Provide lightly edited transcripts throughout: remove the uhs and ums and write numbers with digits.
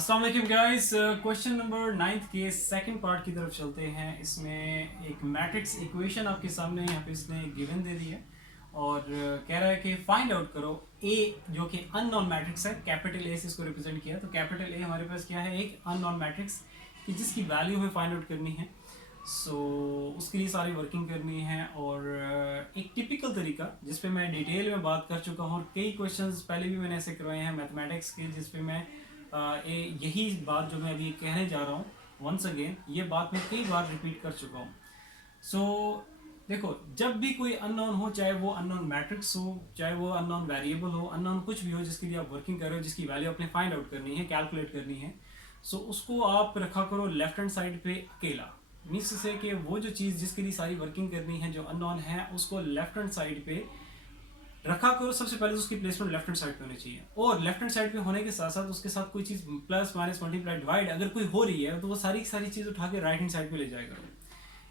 अस्सलाम वालेकुम guys. Question number 9 के सेकंड पार्ट की तरफ चलते हैं। इसमें एक मैट्रिक्स इक्वेशन आपके सामने यहाँ पे इसने गिवन दे दी है और कह रहा है कि फाइंड आउट करो ए जो कि अननोन मैट्रिक्स है, कैपिटल ए से इसको रिप्रेजेंट किया। तो कैपिटल ए हमारे पास क्या है, एक अननोन मैट्रिक्स कि जिसकी वैल्यू हमें फाइंड आउट करनी है। उसके लिए सारी वर्किंग करनी है और एक टिपिकल तरीका जिस पे मैं डिटेल में बात कर चुका हूँ और कई क्वेश्चंस पहले भी मैंने ऐसे करवाए हैं मैथमेटिक्स के, जिस पे मैं यही बात जो मैं अभी कहने जा रहा हूँ वंस अगेन, ये बात मैं कई बार रिपीट कर चुका हूँ। देखो, जब भी कोई अननोन हो, चाहे वो अननोन मैट्रिक्स हो, चाहे वो अननोन वेरिएबल हो, अननोन कुछ भी हो जिसके लिए आप वर्किंग कर रहे हो, जिसकी वैल्यू आपने फाइंड आउट करनी है, कैलकुलेट करनी है, उसको आप रखा करो लेफ्ट हैंड साइड पे अकेला। मीन्स से कि वो जो चीज़ जिसके लिए सारी वर्किंग करनी है, जो अननोन है, उसको लेफ्ट हैंड साइड पे रखा करो। सबसे पहले तो उसकी प्लेसमेंट लेफ्ट हैंड साइड पे होनी चाहिए और लेफ्ट हैंड साइड पे होने के साथ साथ उसके साथ कोई चीज़ प्लस माइनस मल्टीप्लाई डिवाइड अगर कोई हो रही है तो वो सारी सारी चीज़ उठा के राइट हैंड साइड पे ले जाया करो।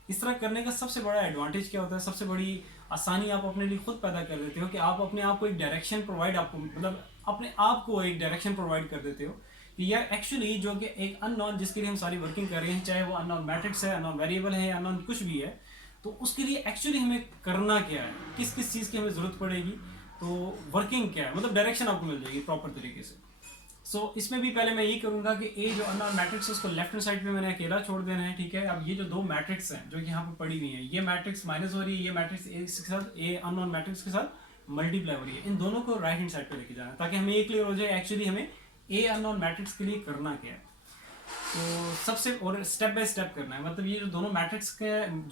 इस तरह करने का सबसे बड़ा एडवांटेज क्या होता है, सबसे बड़ी आसानी आप अपने लिए खुद पैदा कर देते हो कि आप अपने आप को एक डायरेक्शन प्रोवाइड, आपको मतलब अपने आप को एक डायरेक्शन प्रोवाइड कर देते हो कि यार एक्चुअली जो कि एक अननोन जिसके लिए हम सारी वर्किंग कर रहे हैं, चाहे वो अननोन मैट्रिक्स है, अननोन वेरिएबल है, अननोन कुछ भी है, तो उसके लिए एक्चुअली हमें करना क्या है, किस किस चीज़ की हमें ज़रूरत पड़ेगी, तो वर्किंग क्या है, मतलब डायरेक्शन आपको मिल जाएगी प्रॉपर तरीके से। इसमें भी पहले मैं ये करूंगा कि ए जो अननोन मैट्रिक्स है उसको लेफ्ट हैंड साइड पे मैंने अकेला छोड़ देना है, ठीक है। अब ये जो दो मैट्रिक्स हैं जो कि यहाँ पे पड़ी हुई हैं, ये मैट्रिक्स माइनस हो रही है, ये मैट्रिक्स ए के साथ, ए अननोन मैट्रिक्स के साथ मल्टीप्लाई हो रही है, इन दोनों को राइट हैंड साइड पे लेके जाना है ताकि हमें ये क्लियर हो जाए एक्चुअली हमें ए अननोन मैट्रिक्स के लिए करना क्या है। तो सबसे और स्टेप बाय स्टेप करना है, मतलब ये जो दोनों मैट्रिक्स के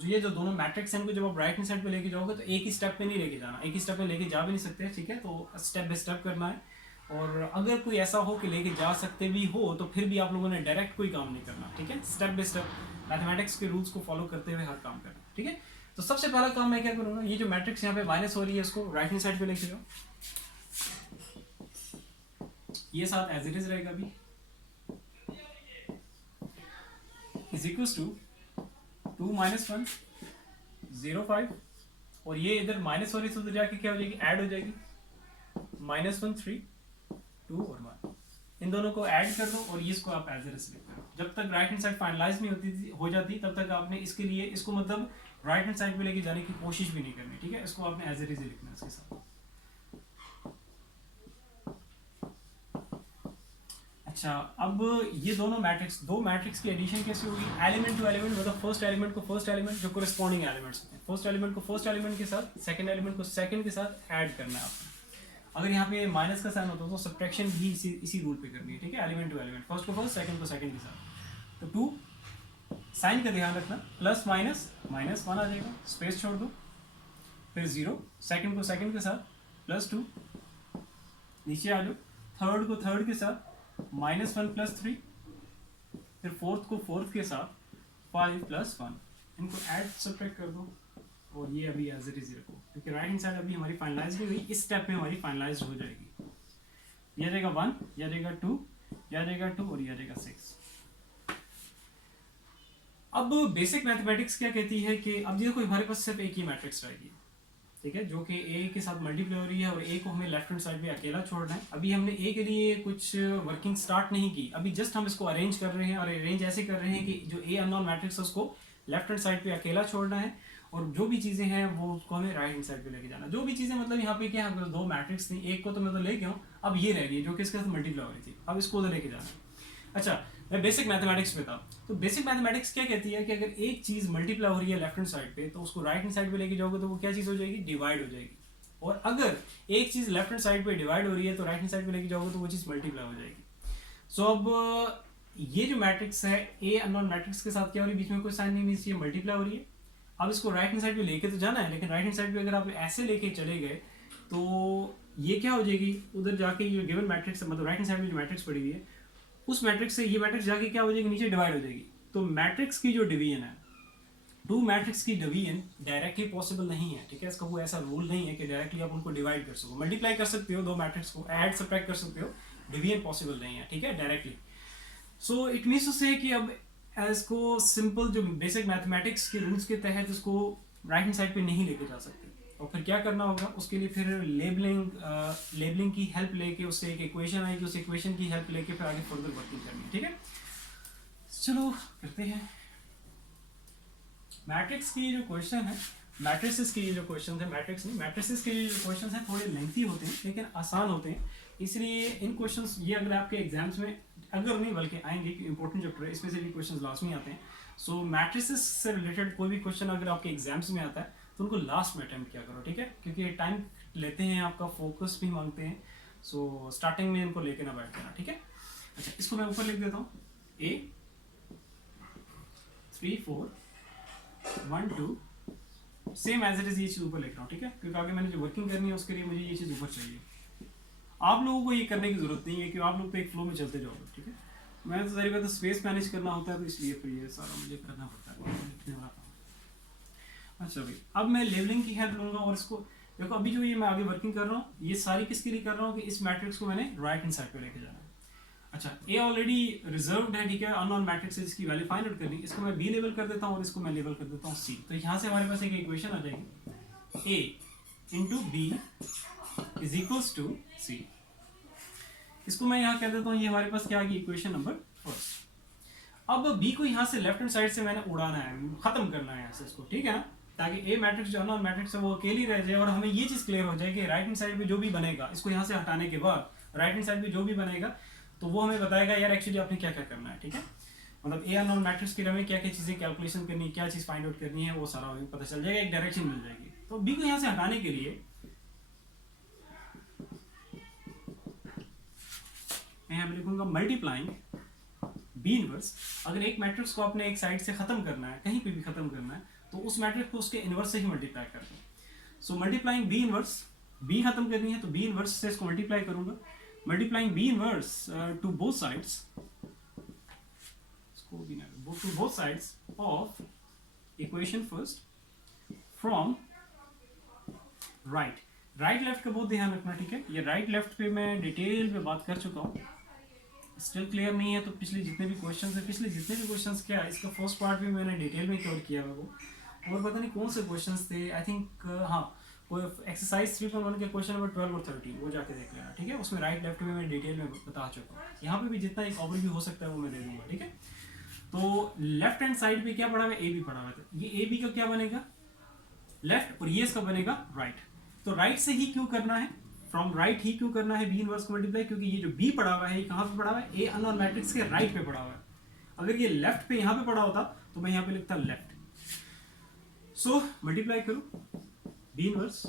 ये जो दोनों मैट्रिक्स हैं, इनको जब आप राइट हैंड साइड पे लेके जाओगे तो एक ही स्टेप पे नहीं लेके जाना, एक ही स्टेप पे लेके जा भी नहीं सकते, ठीक है। तो स्टेप बाय स्टेप करना है और अगर कोई ऐसा हो कि लेके जा सकते भी हो तो फिर भी आप लोगों ने डायरेक्ट कोई काम नहीं करना, ठीक है। स्टेप बाय स्टेप मैथमेटिक्स के रूल्स को फॉलो करते हुए हर काम करना, ठीक है। तो सबसे पहला काम मैं क्या करूँगा, ये जो मैट्रिक्स यहाँ पे माइनस हो रही है इसको राइट हैंड साइड पे लेके जाओ, ये साथ एज इट इज रहेगा अभी, इज इक्वल्स टू 2 माइनस 1 0 5 और ये इधर माइनस हो रही है उधर जाके क्या हो जाएगी, ऐड हो जाएगी, -1 3 2 और 1, इन दोनों को ऐड कर दो और इसको आप एज इट इज लिख दो। जब तक राइट हैंड साइड फाइनलाइज नहीं हो जाती तब तक आपने इसके लिए इसको मतलब राइट हैंड साइड पे लेके जाने की कोशिश भी नहीं करनी, ठीक है। इसको आपने एज इट इज लिखना है इसके साथ। अच्छा, अब ये दोनों मैट्रिक्स, दो मैट्रिक्स की एडिशन कैसे होगी, एलिमेंट टू एलिमेंट, मतलब फर्स्ट एलिमेंट को फर्स्ट एलिमेंट जो कोरिस्पॉन्डिंग एलिमेंट्स होते हैं, फर्स्ट एलिमेंट को फर्स्ट एलिमेंट के साथ, सेकंड एलिमेंट को सेकंड के साथ ऐड करना है आपको। अगर यहाँ पे माइनस का साइन होता तो सब्ट्रैक्शन भी इसी रूल पे करनी है, ठीक है। एलिमेंट टू एलिमेंट, फर्स्ट को फर्स्ट, सेकंड को सेकंड के साथ। तो 2 साइन का ध्यान रखना, प्लस माइनस -1 आ जाएगा, स्पेस छोड़ दो, फिर 0 सेकंड को सेकंड के साथ, +2 नीचे आ जाओ, थर्ड को थर्ड के साथ -1 + 3, फिर फोर्थ को फोर्थ के साथ 5 + 1, इनको ऐड सब्ट्रैक्ट कर दो और ये अभी एज इट इज रखो, क्योंकि राइट हैंड साइड अभी हमारी फाइनलाइज नहीं हुई, इस स्टेप में हमारी फाइनलाइज हो जाएगी। ये आ जाएगा 1, ये आ जाएगा 2, ये आ जाएगा 2 और ये आ जाएगा 6। अब बेसिक मैथमेटिक्स क्या कहती है कि अब देखो हमारे पास सिर्फ एक ही मैट्रिक्स रहेगी, ठीक है, जो कि ए के साथ मल्टीप्लाई हो रही है और ए को हमें लेफ्ट हैंड साइड पे अकेला छोड़ना है। अभी हमने ए के लिए कुछ वर्किंग स्टार्ट नहीं की, अभी जस्ट हम इसको अरेंज कर रहे हैं और अरेंज ऐसे कर रहे हैं कि जो ए अननोन मैट्रिक्स है उसको लेफ्ट हैंड साइड पे अकेला छोड़ना है और जो भी चीज़ें हैं वो उसको हमें राइट हैंड साइड पे लेके जाना। जो भी चीज़ें मतलब यहाँ पे क्या है, दो मैट्रिक्स थी, एक को तो मैं तो लेके आऊँ, अब ये रह गई है जो कि इसके साथ मल्टीप्लाई हो रही थी, अब इसको उधर लेके जाना। अच्छा, मैं बेसिक मैथमेटिक्स पे था, तो बेसिक मैथमेटिक्स क्या कहती है कि अगर एक चीज़ मल्टीप्लाई हो रही है लेफ्ट हैंड साइड पे तो उसको राइट हैंड साइड पे लेके जाओगे तो वो क्या चीज़ हो जाएगी, डिवाइड हो जाएगी। और अगर एक चीज़ लेफ्ट हैंड साइड पे डिवाइड हो रही है तो राइट हैंड साइड पे लेके जाओगे तो वो चीज़ मल्टीप्लाई हो जाएगी। अब ये जो मैट्रिक्स है ए अननोन मैट्रिक्स के साथ क्या हो रही है, बीच में कोई साइन नहीं, मीन्स ये मल्टीप्लाई हो रही है। अब इसको राइट हैंड साइड पे लेके तो जाना है, लेकिन राइट हैंड साइड पे अगर आप ऐसे लेके चले गए तो ये क्या हो जाएगी, उधर जाके ये गिवन मैट्रिक्स मतलब राइट हैंड साइड में जो मैट्रिक्स पड़ी हुई है उस मैट्रिक्स से ये मैट्रिक्स जाके क्या हो जाएगी, नीचे डिवाइड हो जाएगी। तो मैट्रिक्स की जो डिवीजन है, टू मैट्रिक्स की डिवीजन डायरेक्टली पॉसिबल नहीं है, ठीक है। इसका कोई ऐसा रूल नहीं है कि डायरेक्टली आप उनको डिवाइड कर सको, मल्टीप्लाई कर सकते हो दो मैट्रिक्स को, ऐड सब्ट्रैक्ट कर सकते हो, डिवीजन पॉसिबल नहीं है, ठीक है, directly. So it means to say कि अब इसको सिंपल जो बेसिक मैथमेटिक्स के रूल्स के तहत इसको राइट हैंड साइड पे नहीं लेके जा सकते, और फिर क्या करना होगा उसके लिए, फिर लेबलिंग की हेल्प लेके उससे एक इक्वेशन आएगी, उस इक्वेशन की हेल्प लेके फिर आगे फर्दर वर्किंग करनी है। ठीक है, चलो करते हैं। मैट्रिक्स की जो क्वेश्चन है, मैट्रिसेस के जो क्वेश्चन है, मैट्रिक्स नहीं, मैट्रिसेस के जो क्वेश्चन हैं थोड़े लेंथी होते हैं लेकिन आसान होते हैं, इसलिए इन क्वेश्चंस ये अगर आपके एग्जाम्स में अगर नहीं बल्कि आएंगे कि इंपॉर्टेंट चैप्टर है इसमें से भी क्वेश्चन लास्ट में आते हैं। सो मैट्रिसेस से रिलेटेड कोई भी क्वेश्चन अगर आपके एग्जाम्स में आता है तो उनको लास्ट में अटेम्प्ट किया करो। ठीक है, क्योंकि ये टाइम लेते हैं, आपका फोकस भी मांगते हैं। सो स्टार्टिंग में इनको लेके ना बैठ देना। ठीक है, अच्छा इसको मैं ऊपर लिख देता हूँ, A 3 4 1 2 same as it is, ये चीज़ ऊपर लिख रहा हूँ। ठीक है, क्योंकि आगे मैंने जो वर्किंग करनी है उसके लिए मुझे ये चीज़ ऊपर चाहिए। आप लोगों को ये करने की जरूरत नहीं है कि आप लोग तो एक फ्लो में चलते जाओगे। ठीक है, मैं तो सारी बात स्पेस मैनेज करना होता है तो इसलिए फिर ये सारा मुझे करना पड़ता है, लिखने वाला काम। अच्छा भाई, अब मैं लेवलिंग की हेल्प लूंगा और इसको देखो, अभी जो ये मैं आगे वर्किंग कर रहा हूँ ये सारी किसके लिए कर रहा हूँ कि इस मैट्रिक्स को मैंने राइट हैंड साइड पे लेके जाना है। अच्छा, ए ऑलरेडी रिजर्व्ड है, ठीक है, अननोन मैट्रिक्स है जिसकी वैल्यू फाइंड आउट करनी, इसको मैं बी लेवल कर देता हूँ और इसको मैं लेवल कर देता हूँ सी। तो यहाँ से हमारे पास एक इक्वेशन आ जाएगी, A into B is equals to C. इसको मैं यहाँ कह देता हूँ, ये हमारे पास क्या आ गई, इक्वेशन नंबर फर्स्ट। अब बी को यहाँ से लेफ्ट हैंड साइड से मैंने उड़ाना है, खत्म करना है यहाँ से इसको, ठीक है ना, ताकि ए मैट्रिक्स जो अननोन मैट्रिक्स है वो अकेली रह जाए और हमें ये चीज़ क्लियर हो जाए कि राइट हैंड साइड पे जो भी बनेगा, इसको यहाँ से हटाने के बाद राइट हैंड साइड पे जो भी बनेगा तो वो हमें बताएगा यार एक्चुअली आपने क्या क्या करना है। ठीक है, मतलब ए अननोन मैट्रिक्स के लिए हमें क्या क्या चीज़ें कैलकुलेशन करनी है, क्या चीज़ फाइंड आउट करनी है, वो सारा हमें पता चल जाएगा, एक डायरेक्शन मिल जाएगी। तो बी को यहाँ से हटाने के लिए मैं यहाँ लिखूंगा मल्टीप्लाइंग बी इनवर्स। अगर एक मैट्रिक्स को आपने एक साइड से खत्म करना है, कहीं पे भी खत्म करना है, तो उस मैट्रिक्स को उसके इनवर्स से ही मल्टीप्लाई करना है। सो मल्टीप्लाइंग बी इनवर्स, बी खत्म करनी है तो बी इनवर्स से इसको मल्टीप्लाई करूंगा, multiplying B inverse to both sides, to both sides of equation first from right left का बहुत ध्यान रखना। ठीक है, ये राइट लेफ्ट पे मैं डिटेल में बात कर चुका हूँ, स्टिल क्लियर नहीं है तो पिछले जितने भी क्वेश्चंस क्या है, इसका फर्स्ट पार्ट भी मैंने डिटेल में कवर किया है वो, और पता नहीं कौन से क्वेश्चंस थे, आई थिंक हाँ कोई एक्सरसाइज 3.1 के क्वेश्चन नंबर 12 और 13 वो जाके देख लेना। ठीक है, उसमें राइट लेफ्ट में मैं डिटेल में बता चुका हूँ, यहाँ पे भी जितना एक ओवरव्यू हो सकता है वो मैं दे दूंगा। ठीक है, तो लेफ्ट हैंड साइड पे क्या पड़ा हुआ है, ए बी पड़ा हुआ है, तो ये ए बी का क्या बनेगा लेफ्ट और ये इसका बनेगा राइट। तो राइट से ही क्यों करना है, फ्रॉम राइट ही क्यों करना है बी इनवर्स को मल्टीप्लाई, क्योंकि ये जो बी पड़ा हुआ है ये कहाँ पे पड़ा हुआ है, ए अननोन मैट्रिक्स के राइट पे पड़ा हुआ है। अगर ये लेफ्ट पे यहाँ पे पड़ा होता तो मैं यहाँ पे लिखता लेफ्ट। सो मल्टीप्लाई करो बी इनवर्स,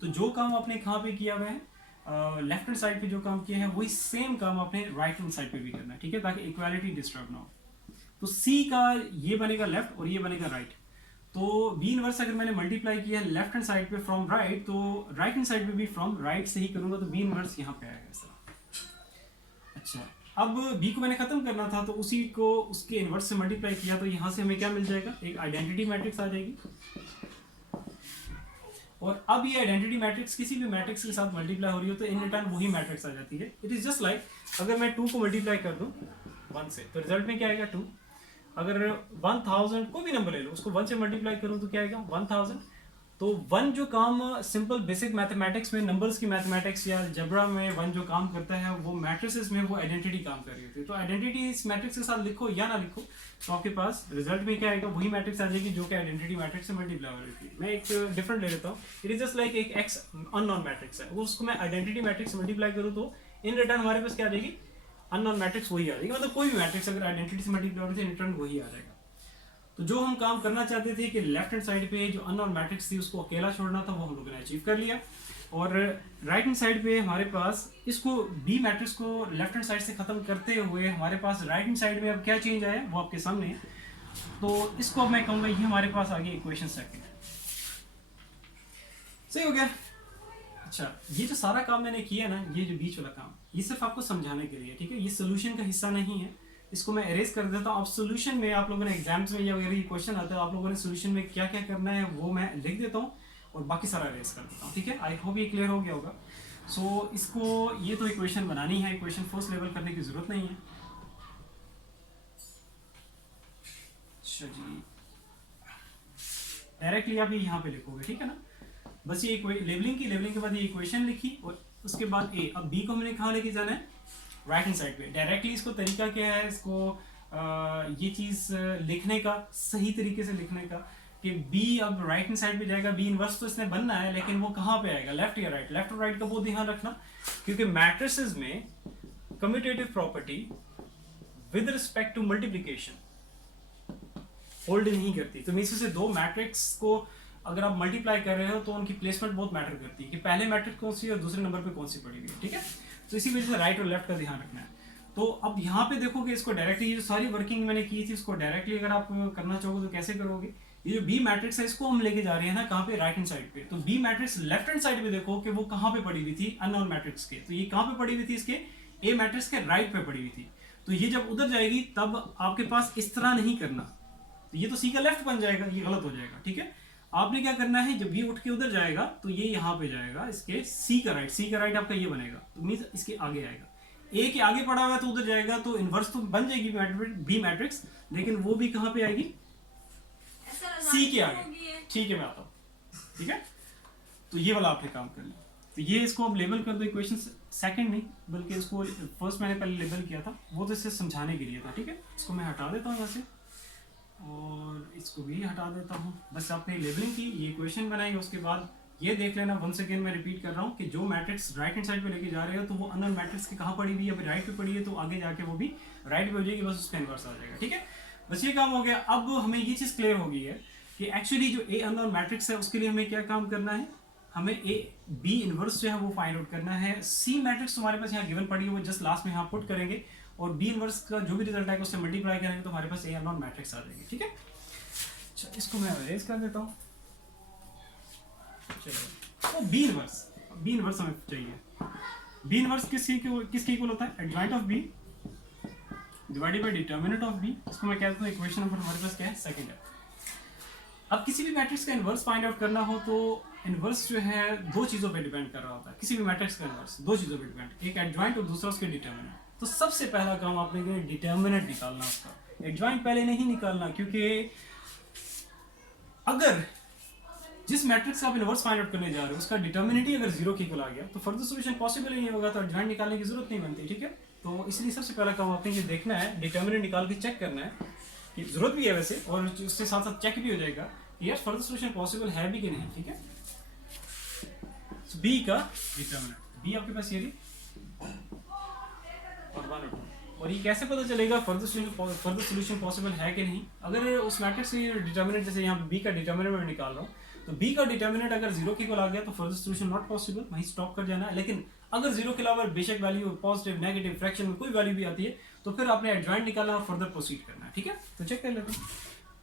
तो जो काम आपने कहाँ पे किया हुआ है लेफ्ट हैंड साइड पे जो काम किया है वही सेम काम आपने राइट हैंड साइड पे भी करना है। ठीक है, ताकि इक्वालिटी डिस्टर्ब ना हो। तो C का ये बनेगा लेफ्ट और ये बनेगा राइट। तो B इनवर्स अगर मैंने मल्टीप्लाई किया लेफ्ट हैंड साइड पे फ्रॉम राइट, तो राइट हैंड साइड पे भी फ्रॉम राइट से ही करूंगा, तो B इनवर्स यहाँ पे आएगा ऐसा। अच्छा, अब B को मैंने खत्म करना था तो उसी को उसके इनवर्स से मल्टीप्लाई किया, तो यहाँ से हमें क्या मिल जाएगा, एक आइडेंटिटी मैट्रिक्स आ जाएगी। और अब ये आइडेंटिटी मैट्रिक्स किसी भी मैट्रिक्स के साथ मल्टीप्लाई हो रही हो तो इन रिटर्न वही मैट्रिक्स आ जाती है। इट इज जस्ट लाइक अगर मैं 2 को मल्टीप्लाई कर दूं 1 से तो रिजल्ट में क्या आएगा 2। अगर 1000 कोई भी नंबर ले लो उसको 1 से मल्टीप्लाई करूं तो क्या आएगा 1000। तो 1 जो काम सिंपल बेसिक मैथमेटिक्स में, नंबर्स की मैथमेटिक्स या जबरा में 1 जो काम करता है वो मैट्रिसेस में वो आइडेंटिटी काम कर रही होती है। तो आइडेंटिटी इस मैट्रिक्स के साथ लिखो या ना लिखो तो आपके पास रिजल्ट में क्या आएगा, वही मैट्रिक्स आ जाएगी जो कि आइडेंटिटी मैट्रिक्स से मल्टीप्लाई हो रही थी। मैं एक डिफरेंट ले लेता हूँ, इट इज जस्ट लाइक एक एक्स अननोन मैट्रिक्स है, वो उसको मैं आइडेंटिटी मैट्रिक्स मल्टीप्लाई करूँ तो इन रिटर्न हमारे पास क्या आ जाएगी, अननोन मैट्रिक्स वही आ जाएगी। मतलब कोई भी मैट्रिक्स अगर आइडेंटिटी से मल्टीप्लाई हो रही थी इन रिटर्न वही आ जाएगा। तो जो हम काम करना चाहते थे कि लेफ्ट हैंड साइड पे जो अननोन मैट्रिक्स थी उसको अकेला छोड़ना था, वो हम लोगों ने अचीव कर लिया। और राइट हैंड साइड पे हमारे पास इसको बी मैट्रिक्स को लेफ्ट हैंड साइड से खत्म करते हुए हमारे पास राइट हैंड साइड में अब क्या चेंज आया वो आपके सामने है। तो इसको अब मैं कहूँगा ये हमारे पास आ गया इक्वेशन सेकंड। सही हो गया। अच्छा, ये जो सारा काम मैंने किया ना, ये जो बीच वाला काम, ये सिर्फ आपको समझाने के लिए, ठीक है, ये सोल्यूशन का हिस्सा नहीं है। इसको मैं एरेज कर देता हूँ। अब सोल्यूशन में आप लोगों ने एग्जाम्स में या अगर ये क्वेश्चन आता है आप लोगों ने सोल्यूशन में क्या क्या करना है वो मैं लिख देता हूँ और बाकी सारा एरेज कर देता हूँ। ठीक है, आई होप ये क्लियर हो गया होगा। सो इसको ये तो इक्वेशन बनानी है, इक्वेशन फर्स्ट लेवल करने की जरूरत नहीं है। अच्छा जी, डायरेक्टली आप यहाँ पे लिखोगे, ठीक है ना। बस ये लेबलिंग की, लेबलिंग के बाद ये इक्वेशन लिखी और उसके बाद ए। अब बी को हमने कहाँ लेके जाना है, राइट हैंड साइड पे। डायरेक्टली इसको तरीका क्या है, इसको ये चीज़ लिखने का, सही तरीके से लिखने का कि बी अब राइट हैंड साइड पे जाएगा। बी इनवर्स तो इसने बनना है, लेकिन वो कहाँ पे आएगा, लेफ्ट या राइट। लेफ्ट और राइट का वो ध्यान रखना, क्योंकि मैट्रिसेस में commutative property with respect to multiplication hold नहीं करती। तो इसमें से दो मैट्रिक्स को अगर आप मल्टीप्लाई कर रहे हो तो उनकी प्लेसमेंट बहुत मैटर करती है कि पहले मैट्रिक्स कौन सी है और दूसरे नंबर पे कौन सी पड़ी हुई है, ठीक है। तो इसी वजह से राइट और लेफ्ट का ध्यान रखना है। तो अब यहाँ पे देखो कि इसको डायरेक्टली, जो सारी वर्किंग मैंने की थी उसको डायरेक्टली अगर आप करना चाहोगे तो कैसे करोगे। ये जो बी मैट्रिक्स है इसको हम लेके जा रहे हैं ना कहाँ पे, राइट हैंड साइड पे। तो B matrix left hand side पे देखो कि वो कहाँ पे पड़ी हुई थी, अननोन मैट्रिक्स के। तो ये कहाँ पे पड़ी हुई थी, इसके ए मैट्रिक्स के राइट पे पड़ी हुई थी। तो ये जब उधर जाएगी तब आपके पास इस तरह नहीं करना, तो ये तो सी का लेफ्ट बन जाएगा, ये गलत हो जाएगा, ठीक है। आपने क्या करना है, जब ये उठ के उधर जाएगा तो ये यहाँ पे जाएगा, इसके सी का राइट। सी का राइट आपका ये बनेगा, तो मीन्स इसके आगे आएगा। ए के आगे पड़ा हुआ है तो उधर जाएगा, तो इनवर्स तो बन जाएगी बी मैट्रिक्स, लेकिन वो भी कहाँ पे आएगी, सी के आगे। ठीक है, मैं आता हूँ, ठीक है। तो ये वाला आपने काम कर लिया। तो ये इसको अब लेबल कर दो, इक्वेशन सेकंड नहीं बल्कि इसको फर्स्ट मैंने पहले लेबल किया था, वो तो इससे समझाने के लिए था, ठीक है। इसको मैं हटा देता हूँ यहाँ से और इसको भी हटा देता हूँ। बस आपने लेबलिंग की, ये इक्वेशन बनाएंगे, उसके बाद ये देख लेना। वंस अगेन मैं रिपीट कर रहा हूँ कि जो मैट्रिक्स राइट हैंड साइड पे लेके जा रहे हो तो वो अननोन मैट्रिक्स के कहाँ पड़ी हुई है, अभी राइट पे पड़ी है, तो आगे जाके वो भी राइट पे हो जाएगी, बस उसका इनवर्स आ जाएगा, ठीक है। बस ये काम हो गया। अब हमें ये चीज़ क्लियर हो गई है कि एक्चुअली जो ए अननोन मैट्रिक्स है उसके लिए हमें क्या काम करना है, हमें ए बी इनवर्स जो है वो फाइंड आउट करना है। सी मैट्रिक्स तुम्हारे पास यहाँ गिवन पड़ी है, वो जस्ट लास्ट में यहाँ पुट करेंगे और बी इनवर्स का जो भी रिजल्ट आएगा उससे मल्टीप्लाई करेंगे तो हमारे पास ए अननोन मैट्रिक्स आ जाएगी, ठीक है। अच्छा, इसको मैं अरेज कर देता हूँ। चलो, तो बी इनवर्स हमें चाहिए। बी इनवर्स किसके इक्वल होता है, adjoint of B divided by determinant of B. इसको मैं कहता हूँ इक्वेशन नंबर हमारे पास क्या है, सेकंड है। अब किसी भी मैट्रिक्स का इनवर्स फाइंड आउट करना हो तो इनवर्स जो है दो चीज़ों पे डिपेंड कर रहा होता है। किसी भी मैट्रिक्स का इनवर्स दो चीज़ों पे डिपेंड, एक एडजॉइंट और दूसरा उसके डिटर्मिनेंट। तो सबसे पहला काम आपने किया डिटर्मिनेंट निकालना उसका, एडजॉइंट पहले नहीं निकालना, क्योंकि अगर जिस मैट्रिक्स का आप इनवर्स फाइंड आउट करने जा रहे हो उसका डिटर्मिनेंट ही अगर जीरो के इक्वल आ गया तो फर्दर सॉल्यूशन पॉसिबल ही नहीं होगा, तो एडजॉइंट निकालने की जरूरत नहीं बनती, ठीक है। तो इसलिए सबसे पहला काम आपने ये देखना है, डिटर्मिनेंट निकाल के चेक करना है कि जरूरत भी है वैसे, और उसके साथ साथ चेक भी हो जाएगा कि यार फर्दर सॉल्यूशन पॉसिबल है भी कि नहीं, ठीक है। तो बी का डिटर्मिनेंट, बी आपके पास ये रही और 1 और 2, और ये कैसे पता चलेगा फर्दर सॉल्यूशन पॉसिबल है कि नहीं। अगर उस मैट्रिक्स की डिटर्मिनेंट, जैसे यहाँ बी का डिटर्मिनेंट मैं निकाल रहा हूँ, तो बी का डिटर्मिनेंट अगर जीरो के इक्वल आ गया तो फर्दर सॉल्यूशन नॉट पॉसिबल, वहीं स्टॉप कर जाना है। लेकिन अगर जीरो के अलावा बेशक वैल्यू पॉजिटिव नेगेटिव फ्रैक्शन में कोई वैल्यू भी आती है तो फिर आपने एडजॉइंट निकालना और फर्दर प्रोसीड करना है, ठीक है। तो चेक कर लेते हैं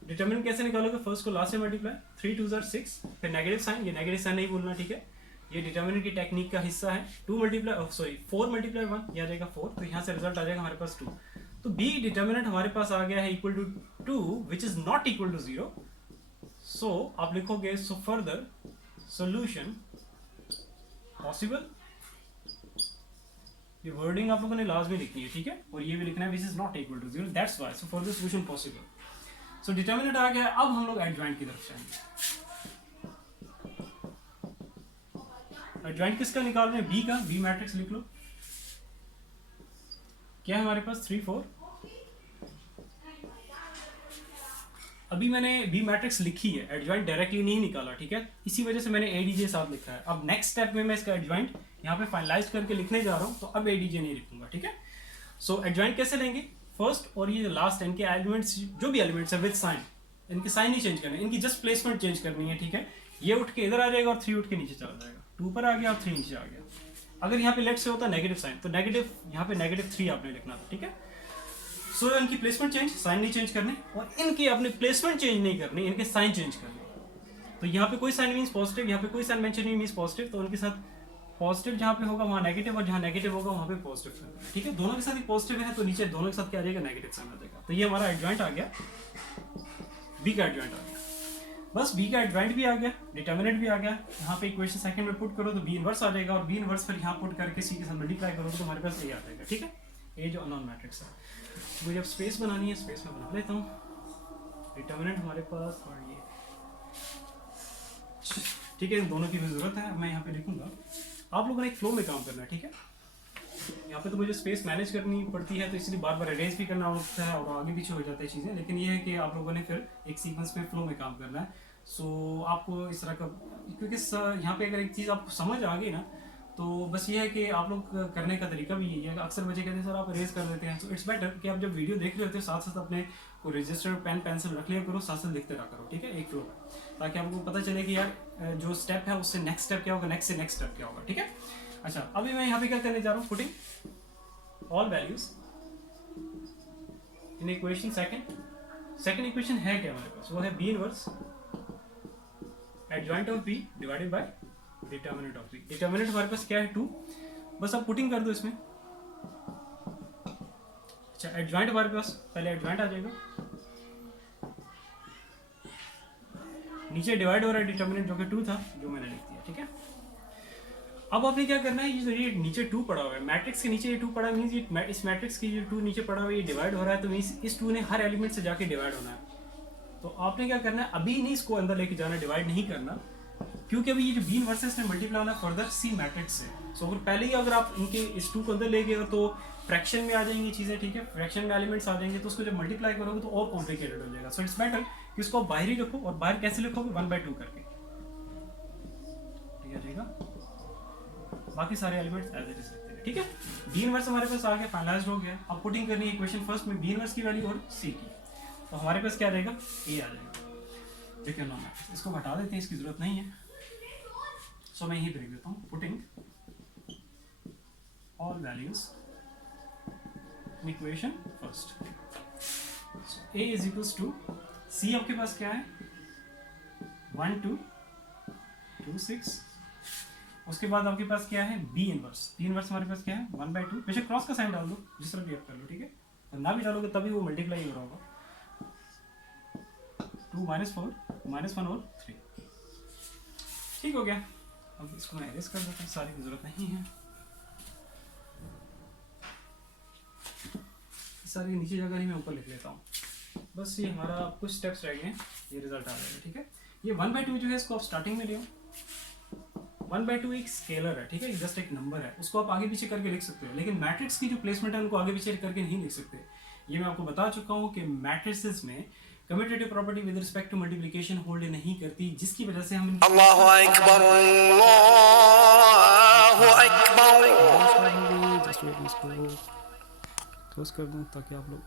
डिटर्मिनेंट कैसे निकालोगे। फर्स्ट को लास्ट से मल्टीप्लाई, 3 2 जार 6, फिर नेगेटिव साइन, ये नेगेटिव साइन नहीं बोलना, ठीक है। ये डिटर्मिनेंट की टेक्निक का हिस्सा है। 4 मल्टीप्लाई 1, यह आ जाएगा 4, तो यहाँ से रिजल्ट आ जाएगा हमारे पास 2। तो बी डिटर्मिनेंट हमारे पास आ गया है equal to 2 which is not equal to 0। So आप लिखोगे सो फर्दर सॉल्यूशन पॉसिबल, ये वर्डिंग आप लोगों ने लास्ट में लिखनी है, ठीक है। और ये भी लिखना है which is not equal to 0, that's why so further solution possible. So determinant आ गया, अब हम लोग एडजॉइंट की तरफ जाएंगे। एडजॉइंट किसका निकाल रहे हैं, बी का। बी मैट्रिक्स लिख लो, क्या है हमारे पास 3 4। अभी मैंने बी मैट्रिक्स लिखी है, एडजॉइंट डायरेक्टली नहीं निकाला, ठीक है। इसी वजह से मैंने एडीजे साथ लिखा है। अब नेक्स्ट स्टेप में मैं इसका एडजॉइंट यहाँ पे फाइनलाइज करके लिखने जा रहा हूँ, तो अब एडीजे नहीं लिखूंगा, ठीक है। सो एडजॉइंट कैसे लेंगे, फर्स्ट और ये लास्ट इनके एलिमेंट्स, जो भी एलिमेंट्स है विद साइन, इनके साइन नहीं चेंज करने, इनकी जस्ट प्लेसमेंट चेंज करनी है, ठीक है। ये उठ के इधर आ जाएगा और 3 उठ के नीचे चला जाएगा, 2 पर आ गया और 3 नीचे आ गया। अगर यहाँ पे लेफ्ट से होता नेगेटिव साइन तो नेगेटिव, यहाँ पे -3 आपने लिखना था, ठीक है। सो इनकी प्लेसमेंट चेंज, साइन नहीं चेंज करने, और इनकी अपनी प्लेसमेंट चेंज नहीं करनी, इनके साइन चेंज करने। तो यहाँ पे कोई साइन मीन्स पॉजिटिव, यहाँ पे कोई साइन मेंशन नहीं मीन्स पॉजिटिव, तो उनके साथ पॉजिटिव जहाँ पे होगा वहाँ नेगेटिव, और जहाँ नेगेटिव होगा वहाँ पे पॉजिटिव करना, ठीक है। दोनों के साथ ही पॉजिटिव है तो नीचे दोनों के साथ क्या आ जाएगा, नेगेटिव साइन आ जाएगा। तो ये हमारा एडजॉइंट आ गया, बी का एडजॉइंट आ गया। बस बी का एडजॉइंट भी आ गया, डिटर्मिनेंट भी आ गया। यहाँ पे इक्वेशन सेकंड में पुट करो तो बी इनवर्स आ जाएगा, और बी इनवर्स फिर यहाँ पुट करके सी के साथ मल्टीप्लाई करो तो हमारे पास ए आ जाएगा, ठीक है। ए जो अननोन मैट्रिक्स है, मुझे जब स्पेस बनानी है स्पेस में बना लेता हूँ। डिटर्मिनेंट हमारे पास और ये ठीक है, इन दोनों की भी ज़रूरत है। मैं यहाँ पे लिखूंगा, आप लोगों ने एक फ्लो में काम करना है, ठीक है। यहाँ पे तो मुझे स्पेस मैनेज करनी पड़ती है, तो इसलिए बार बार अरेंज भी करना होता है और आगे पीछे हो जाती है चीज़ें, लेकिन ये है कि आप लोगों ने फिर एक सीक्वेंस में फ्लो में काम करना है। सो आपको इस तरह का, क्योंकि यहाँ पे अगर एक चीज़ आपको समझ आ गई ना, तो बस ये है कि आप लोग करने का तरीका भी यही है। अक्सर बच्चे कहते हैं सर आप अरेज कर देते हैं, तो इट्स बेटर कि आप जब वीडियो देख रहे होते हो साथ साथ अपने को रजिस्टर पेन पेंसिल रख लिया करो, साथ साथ लिखते रहा करो, ठीक है, एक फ्लो में, ताकि आपको पता चले कि यार जो स्टेप है उससे नेक्स्ट स्टेप क्या होगा, नेक्स्ट से नेक्स्ट स्टेप क्या होगा, ठीक है। अच्छा, अभी मैं यहाँ पे क्या करने जा रहा हूँ, putting all values in equation second equation है क्या हमारे पास, वो है B inverse adjoint of B divided by determinant of B. Determinant हमारे पास क्या है 2, बस आप पुटिंग कर दो इसमें। अच्छा, एडजॉइंट हमारे पास पहले एडजॉइंट आ जाएगा, नीचे डिवाइड हो रहा है डिटर्मिनेंट जो कि 2 था, जो मैंने लिख दिया, ठीक है। अब आपने क्या करना है, ये जो ये नीचे 2 पड़ा हुआ है, मैट्रिक्स के नीचे ये 2 पड़ा है, मीन्स ये इस मैट्रिक्स की जो 2 नीचे पड़ा हुआ है ये डिवाइड हो रहा है, तो मीन्स इस 2 ने हर एलिमेंट से जाके डिवाइड होना है। तो आपने क्या करना है, अभी नहीं इसको अंदर लेके जाना, डिवाइड नहीं करना, क्योंकि अभी ये जो बी इनवर्स ने मल्टीप्लाई होना फर्दर सी मैट्रिक्स से। सो अगर पहले ही अगर आप इनके इस 2 को अंदर ले गए तो फ्रैक्शन में आ जाएंगी चीज़ें, ठीक है, फ्रैक्शन में एलिमेंट्स आ जाएंगे, तो उसको जब मल्टीप्लाई करोगे तो और कॉम्प्लिकेटेड हो जाएगा। सो इट्स बेटर कि इसको बाहर ही रखो, और बाहर कैसे लिखोगे, 1/2 करके, ठीक है, ठीक है। बाकी सारे एलिमेंट्स एज इट इज रखते हैं, ठीक है। बी इनवर्स हमारे पास आ गया, फाइनलाइज्ड हो गया। अब पुटिंग करनी है इक्वेशन फर्स्ट में बी इनवर्स की वैल्यू और सी की, तो हमारे पास क्या आ जाएगा, ए आ जाएगा, ठीक है ना। इसको हटा देते हैं, इसकी जरूरत नहीं है। सो मैं यही लिख देता हूँ, putting all values in equation first. A is equals to C, आपके पास क्या है 1 2 2 6। उसके बाद आपके पास क्या है बी इनवर्स, बी इनवर्स हमारे पास क्या है 1/2, बेशक क्रॉस का साइन डाल दो, जिस तरह भी आप कर लो, ठीक है, ना भी डालोगे तभी वो मल्टीप्लाई हो रहा होगा। 2 -4 -1 और 3, ठीक हो गया। अब इसको मैं एरेज कर देता हूँ, सारी की जरूरत नहीं है, सारी नीचे जगह नहीं, मैं ऊपर लिख लेता हूँ। बस ये हमारा कुछ स्टेप्स रह गए हैं, ये रिजल्ट आ जाएगा, ठीक है। ये 1/2 जो है इसको आप स्टार्टिंग में ले आओ, 1/2 एक स्केलर है, ठीक है, जस्ट एक नंबर है, उसको आप आगे पीछे करके लिख सकते हो, लेकिन मैट्रिक्स की जो प्लेसमेंट है उनको आगे पीछे करके नहीं लिख सकते। ये मैं आपको बता चुका हूँ कि मैट्रिसेस में commutative property with respect to multiplication hold नहीं करती, जिसकी वजह से हम अल्लाहु अकबर क्लोज कर दूँ ताकि आप लोग,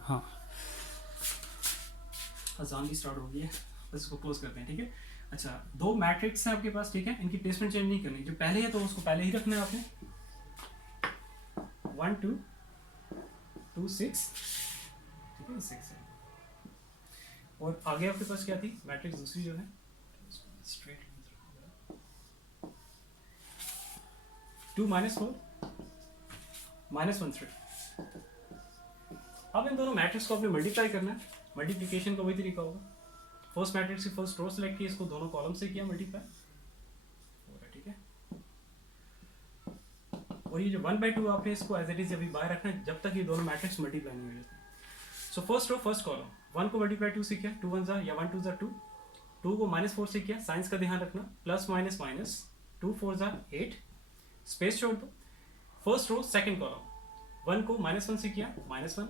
हाँ अजान भी स्टार्ट हो गई है, बस इसको क्लोज करते हैं, ठीक है। अच्छा, 2 मैट्रिक्स हैं आपके पास, ठीक है, इनकी प्लेसमेंट चेंज नहीं करनी, जो पहले है तो उसको पहले ही रखना है आपने, 1 2 2 6, ठीक है, 6 है। और आगे आपके पास क्या थी मैट्रिक्स दूसरी जो है स्ट्रेट 2 -4 -1 3। अब इन दोनों मैट्रिक्स को आपने मल्टीप्लाई करना है, मल्टीप्लिकेशन का वही तरीका होगा, फर्स्ट मैट्रिक्स की फर्स्ट रो सेलेक्ट की, इसको दोनों कॉलम से किया मल्टीप्लाई हो रहा है, ठीक है। और ये जो 1/2 आपने इसको एज इट इज अभी बाहर रखना है जब तक ये दोनों मैट्रिक्स मल्टीप्लाई नहीं हो जाते। So first row first column, 1 को मल्टीप्लाई 2 से किया, 2 1 या 1 2 2, 2 को -4 से किया, साइंस का ध्यान रखना, प्लस माइनस माइनस, 2 4 8, स्पेस छोड़ दो। फर्स्ट रो सेकंड कॉलम, 1 को -1 से किया -1,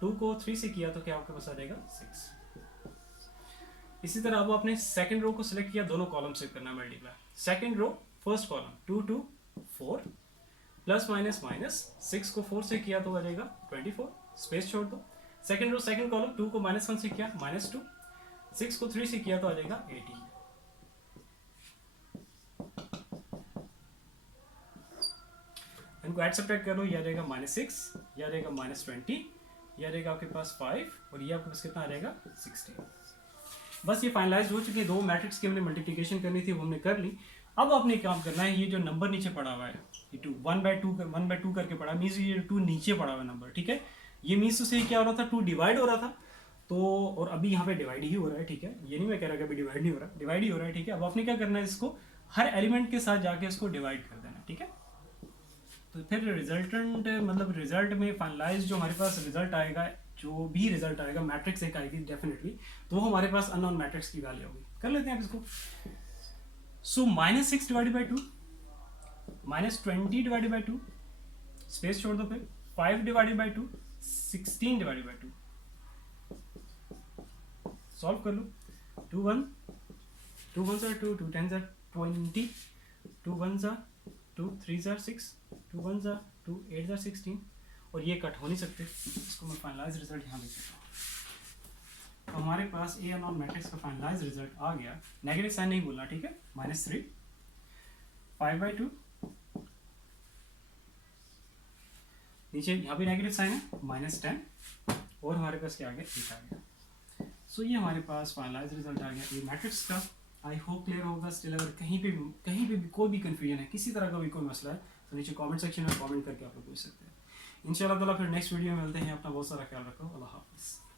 2 को 3 से किया तो क्या आपके पास आ जाएगा 6। इसी तरह अब आपने सेकंड रो को सिलेक्ट किया, दोनों कॉलम से करना multiply, second row first column 2 2 4, plus minus minus, 6 को 4 से किया तो आ जाएगा 24, स्पेस छोड़ दो। सेकंड रो सेकंड कॉलम, 2 को -1 से किया -2, 6 को 3 से किया तो आ जाएगा 18। इनको ऐड सब्ट्रैक्ट करो, ये आ जाएगा -6, ये आ जाएगा -20, ये आ जाएगा आपके पास 5, और ये आपके पास कितना आ जाएगा 16। बस ये फाइनलाइज हो चुकी है, 2 मैट्रिक्स की हमने मल्टीप्लिकेशन करनी थी वो हमने कर ली। अब आपने काम करना है, ये जो नंबर नीचे पड़ा हुआ है ये 2 1/2 करके पड़ा, मीन्स ये 2 नीचे पड़ा हुआ नंबर, ठीक है, ये मीन्स उससे क्या हो रहा था 2 डिवाइड हो रहा था, तो और अभी यहाँ पे डिवाइड ही हो रहा है, ठीक है, ये नहीं मैं कह रहा कि अभी डिवाइड नहीं हो रहा, डिवाइड ही हो रहा है, ठीक है। अब आपने क्या करना है, इसको हर एलिमेंट के साथ जाके इसको डिवाइड कर देना, ठीक है। तो फिर रिजल्टेंट मतलब रिजल्ट में फाइनलाइज जो हमारे पास रिजल्ट आएगा, जो भी रिजल्ट आएगा, मैट्रिक्स एक आएगी डेफिनेटली, तो वो हमारे पास अननोन मैट्रिक्स की वैल्यू होगी। कर लेते हैं अब इसको, सो -6 divided by 2, -20 divided by 2, space छोड़ दो, फिर 5 divided by 2, 16 divided by 2। Solve कर लो। 2 1 2 1 are 2, 2 10 are 20, 2 1 are 2, 3 are 6, 2 1 are 2, 8 are 16, और ये कट हो नहीं सकते। इसको मैं फाइनलाइज रिजल्ट यहाँ लिख देता हूँ। तो हमारे पास ए एन ऑन मैट्रिक्स का फाइनलाइज रिजल्ट आ गया। नेगेटिव साइन नहीं बोलना, ठीक है। -3, 5/2, नीचे यहाँ भी नेगेटिव साइन है, -10, और हमारे पास क्या आ गया, 8 आ गया। सो ये हमारे पास फाइनलाइज रिजल्ट आ गया ए मैट्रिक्स का। आई होप क्लियर होगा। स्टिल अगर कहीं पे भी कोई भी कन्फ्यूजन है, किसी तरह का भी कोई मसला है, तो नीचे कमेंट सेक्शन में कमेंट करके आप लोग पूछ सकते हैं। इंशाल्लाह ताला फिर नेक्स्ट वीडियो में मिलते हैं। अपना बहुत सारा ख्याल रखो। अल्लाह हाफिज़।